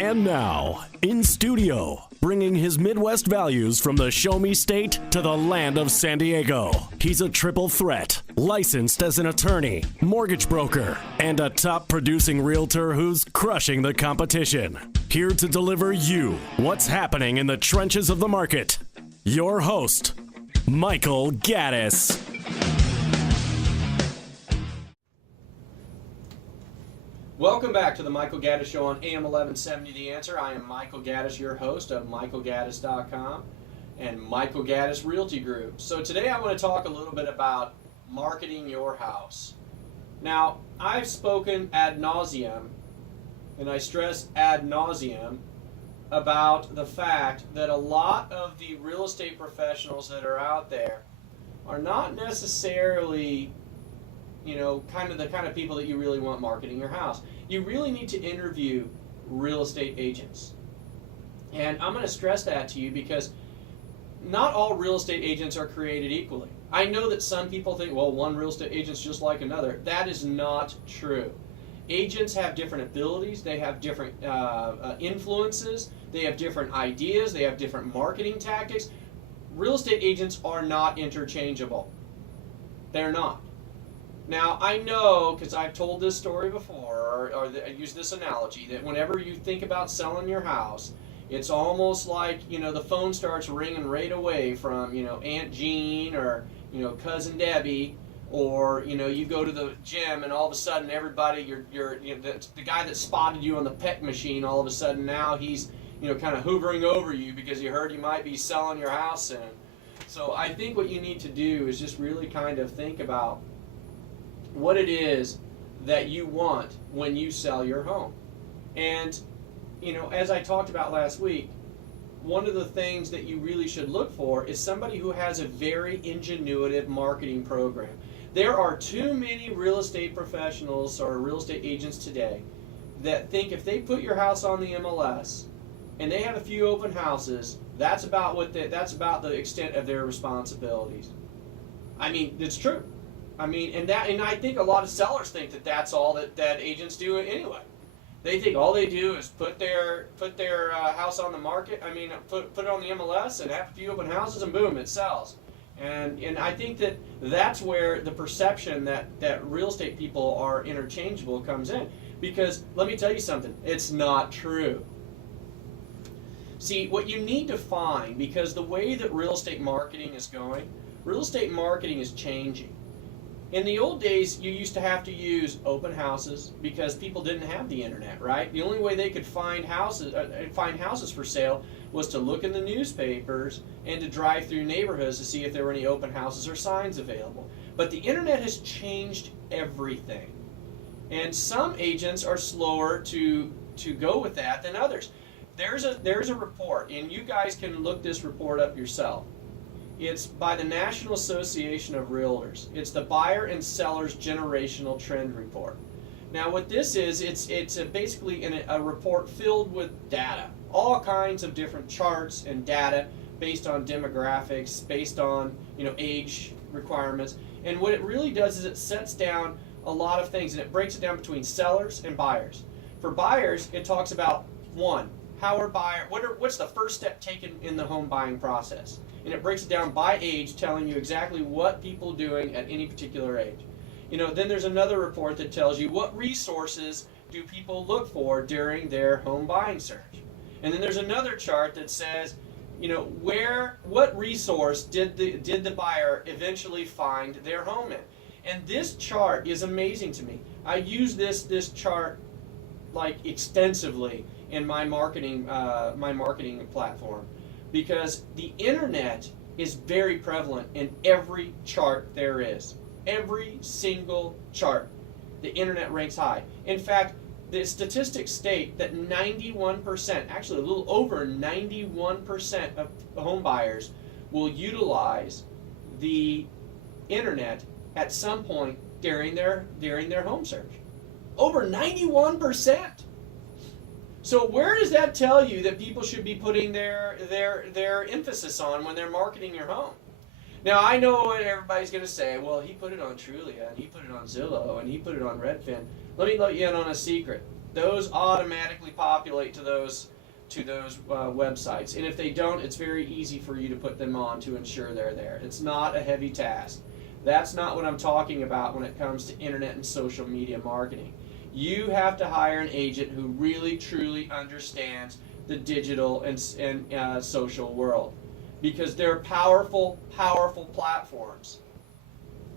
And now, in studio, bringing his Midwest values from the Show Me State to the land of San Diego. He's a triple threat, licensed as an attorney, mortgage broker, and a top producing realtor who's crushing the competition. Here to deliver you what's happening in the trenches of the market. Your host, Michael Gaddis. Welcome back to the Michael Gaddis Show on AM 1170 The Answer. I am Michael Gaddis, your host of MichaelGaddis.com and Michael Gaddis Realty Group. So today I want to talk a little bit about marketing your house. Now, I've spoken ad nauseum, and I stress ad nauseum, about the fact that a lot of the real estate professionals that are out there are not necessarily the kind of people that you really want marketing your house. You really need to interview real estate agents. And I'm going to stress that to you because not all real estate agents are created equally. I know that some people think, well, one real estate agent's just like another. That is not true. Agents have different abilities, they have different influences, they have different ideas, they have different marketing tactics. Real estate agents are not interchangeable. They're not. Now, I know, because I've told this story before, or I use this analogy, that whenever you think about selling your house, it's almost like, the phone starts ringing right away from, Aunt Jean or, Cousin Debbie, or, you go to the gym and all of a sudden everybody, the guy that spotted you on the pet machine, all of a sudden now he's, kind of hoovering over you because he heard you might be selling your house soon. So I think what you need to do is just really kind of think about what it is that you want when you sell your home. And, as I talked about last week, one of the things that you really should look for is somebody who has a very ingenuitive marketing program. There are too many real estate professionals or real estate agents today that think if they put your house on the MLS and they have a few open houses, that's about the extent of their responsibilities. I mean, it's true. And I think a lot of sellers think that that's all that agents do anyway. They think all they do is put their house on the market. Put it on the MLS and have a few open houses, and boom, it sells. And I think that's where the perception that real estate people are interchangeable comes in. Because let me tell you something, it's not true. See, what you need to find, because the way that real estate marketing is going, real estate marketing is changing. In the old days, you used to have to use open houses because people didn't have the internet, right? The only way they could find houses for sale was to look in the newspapers and to drive through neighborhoods to see if there were any open houses or signs available. But the internet has changed everything. And some agents are slower to go with that than others. There's a report, and you guys can look this report up yourself. It's by the National Association of Realtors. It's the Buyer and Sellers Generational Trend Report. Now what this is, it's basically a report filled with data. All kinds of different charts and data based on demographics, based on age requirements. And what it really does is it sets down a lot of things, and it breaks it down between sellers and buyers. For buyers, it talks about, one, what's the first step taken in the home buying process? And it breaks it down by age, telling you exactly what people are doing at any particular age. Then there's another report that tells you what resources do people look for during their home buying search. And then there's another chart that says, what resource did the buyer eventually find their home in? And this chart is amazing to me. I use this chart extensively in my marketing platform, because the internet is very prevalent in every chart there is. Every single chart, the internet ranks high. In fact, the statistics state that 91%, actually a little over 91% of home buyers will utilize the internet at some point during their home search. Over 91%. So where does that tell you that people should be putting their emphasis on when they're marketing your home? Now, I know what everybody's going to say. Well, he put it on Trulia, and he put it on Zillow, and he put it on Redfin. Let me let you in on a secret. Those automatically populate to those websites. And if they don't, it's very easy for you to put them on to ensure they're there. It's not a heavy task. That's not what I'm talking about when it comes to internet and social media marketing. You have to hire an agent who really, truly understands the digital and social world, because they're powerful, powerful platforms.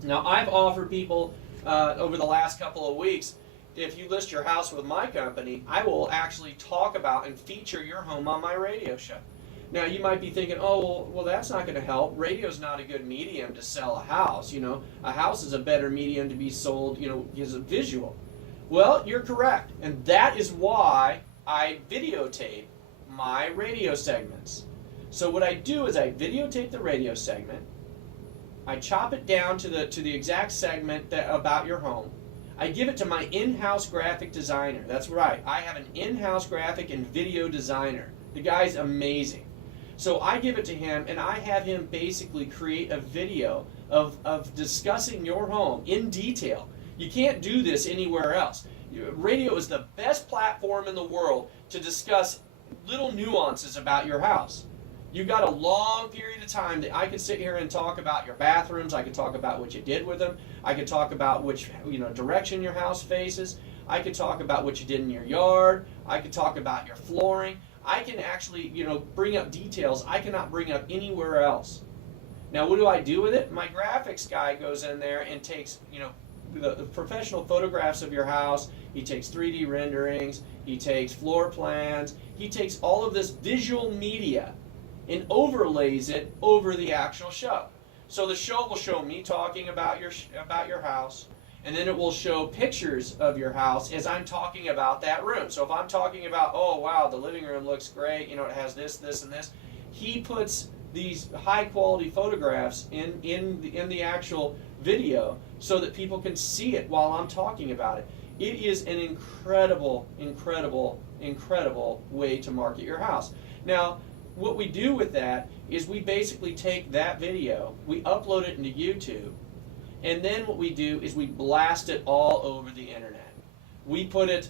Now, I've offered people over the last couple of weeks, if you list your house with my company, I will actually talk about and feature your home on my radio show. Now, you might be thinking, oh, well, that's not going to help. Radio's not a good medium to sell a house. A house is a better medium to be sold, as a visual. Well, you're correct. And that is why I videotape my radio segments. So what I do is I videotape the radio segment. I chop it down to the exact segment about your home. I give it to my in-house graphic designer. That's right. I have an in-house graphic and video designer. The guy's amazing. So I give it to him, and I have him basically create a video of discussing your home in detail. You can't do this anywhere else. Radio is the best platform in the world to discuss little nuances about your house. You've got a long period of time that I could sit here and talk about your bathrooms. I could talk about what you did with them. I could talk about which direction your house faces. I could talk about what you did in your yard. I could talk about your flooring. I can actually bring up details I cannot bring up anywhere else. Now, what do I do with it? My graphics guy goes in there and takes the professional photographs of your house. He takes 3D renderings. He takes floor plans. He takes all of this visual media and overlays it over the actual show. So the show will show me talking about your house, and then it will show pictures of your house as I'm talking about that room. So if I'm talking about, oh wow, the living room looks great, it has this, this, and this, he puts these high quality photographs in the actual video so that people can see it while I'm talking about it. It is an incredible, incredible, incredible way to market your house. Now, what we do with that is we basically take that video, we upload it into YouTube, and then what we do is we blast it all over the internet. We put it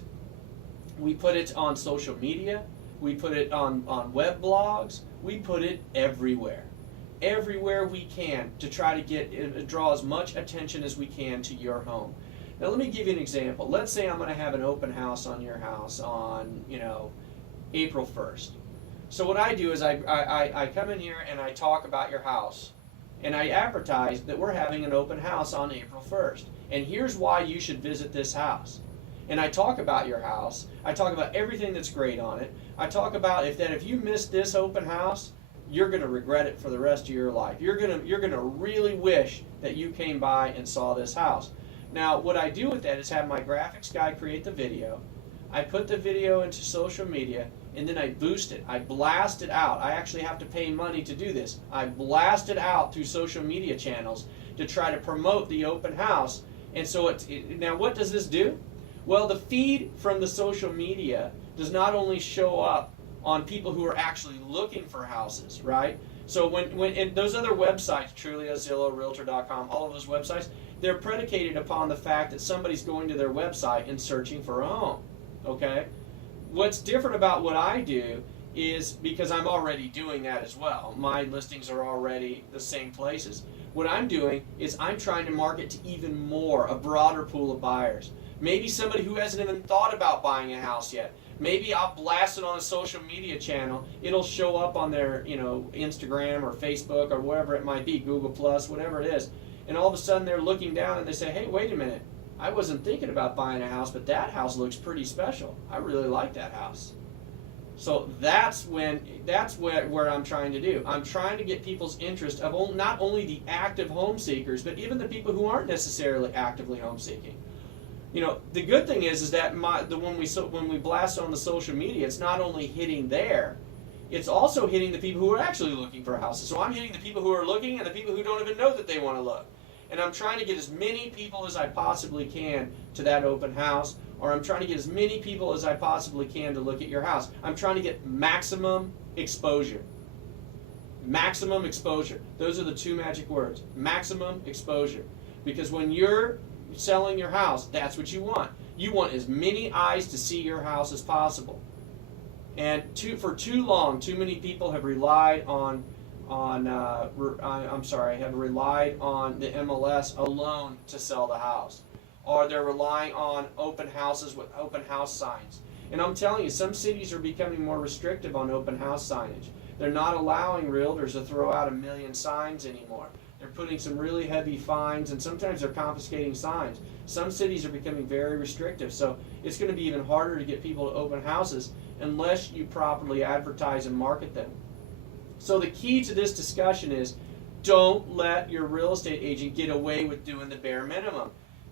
on social media, we put it on web blogs, we put it everywhere. Everywhere we can to try to draw as much attention as we can to your home. Now let me give you an example. Let's say I'm going to have an open house on your house on April 1st. So what I do is I come in here and I talk about your house, and I advertise that we're having an open house on April 1st. And here's why you should visit this house. And I talk about your house. I talk about everything that's great on it. I talk about if you miss this open house, you're going to regret it for the rest of your life. You're going to really wish that you came by and saw this house. Now, what I do with that is have my graphics guy create the video. I put the video into social media, and then I boost it. I blast it out. I actually have to pay money to do this. I blast it out through social media channels to try to promote the open house. And so now what does this do? Well, the feed from the social media does not only show up on people who are actually looking for houses, right? So when those other websites, Trulia, Zillow, Realtor.com, all of those websites, they're predicated upon the fact that somebody's going to their website and searching for a home, okay? What's different about what I do is, because I'm already doing that as well, my listings are already the same places. What I'm doing is I'm trying to market to even more, a broader pool of buyers. Maybe somebody who hasn't even thought about buying a house yet. Maybe I'll blast it on a social media channel. It'll show up on their, Instagram or Facebook or wherever it might be, Google Plus, whatever it is. And all of a sudden they're looking down and they say, hey, wait a minute. I wasn't thinking about buying a house, but that house looks pretty special. I really like that house. So that's where I'm trying to do. I'm trying to get people's interest of not only the active home seekers, but even the people who aren't necessarily actively home seeking. The good thing is that when we blast on the social media, it's not only hitting there, it's also hitting the people who are actually looking for houses. So I'm hitting the people who are looking and the people who don't even know that they want to look. And I'm trying to get as many people as I possibly can to that open house, or I'm trying to get as many people as I possibly can to look at your house. I'm trying to get maximum exposure. Maximum exposure. Those are the two magic words. Maximum exposure. Because when you're selling your house, that's what you want. You want as many eyes to see your house as possible. And for too long, too many people have relied on have relied on the MLS alone to sell the house, or they're relying on open houses with open house signs. And I'm telling you, some cities are becoming more restrictive on open house signage. They're not allowing realtors to throw out 1 million signs anymore. They're putting some really heavy fines, and sometimes they're confiscating signs. Some cities are becoming very restrictive, so it's going to be even harder to get people to open houses unless you properly advertise and market them. So the key to this discussion is, don't let your real estate agent get away with doing the bare minimum.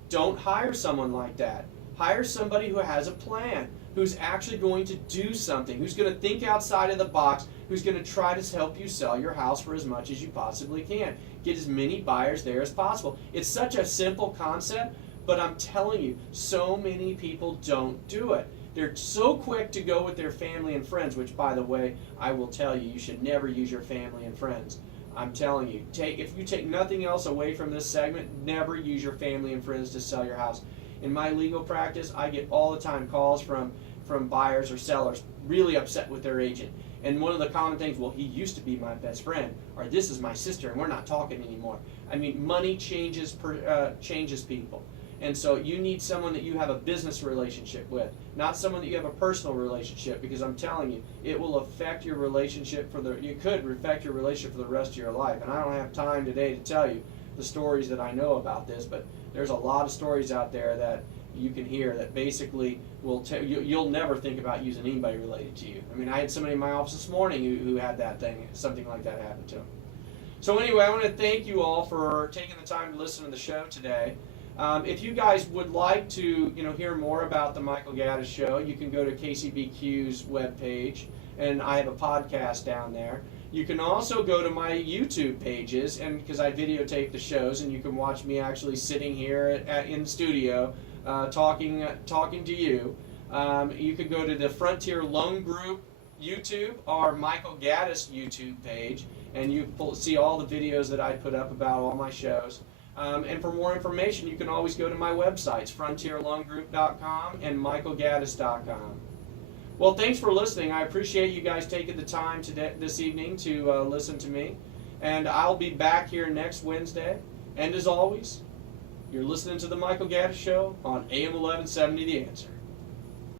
Don't hire someone like that. Hire somebody who has a plan, who's actually going to do something, who's going to think outside of the box, who's going to try to help you sell your house for as much as you possibly can. Get as many buyers there as possible. It's such a simple concept, but I'm telling you, so many people don't do it. They're so quick to go with their family and friends, which, by the way, I will tell you, you should never use your family and friends. I'm telling you, if you take nothing else away from this segment, never use your family and friends to sell your house. In my legal practice, I get all the time calls from buyers or sellers really upset with their agent. And one of the common things, well, he used to be my best friend, or this is my sister and we're not talking anymore. I mean, money changes people. And so you need someone that you have a business relationship with, not someone that you have a personal relationship, because I'm telling you, it will affect your relationship you could affect your relationship for the rest of your life. And I don't have time today to tell you the stories that I know about this, but there's a lot of stories out there that you can hear that basically will tell you, you'll never think about using anybody related to you. I mean, I had somebody in my office this morning who had something like that happen to him. So anyway, I want to thank you all for taking the time to listen to the show today. If you guys would like to, hear more about the Michael Gaddis Show, you can go to KCBQ's webpage, and I have a podcast down there. You can also go to my YouTube pages, and because I videotape the shows, and you can watch me actually sitting here in the studio talking to you. You can go to the Frontier Loan Group YouTube or Michael Gaddis YouTube page, and you see all the videos that I put up about all my shows. And for more information, you can always go to my websites, frontierloangroup.com and michaelgaddis.com. Well, thanks for listening. I appreciate you guys taking the time this evening to listen to me. And I'll be back here next Wednesday. And as always, you're listening to the Michael Gaddis Show on AM 1170 The Answer.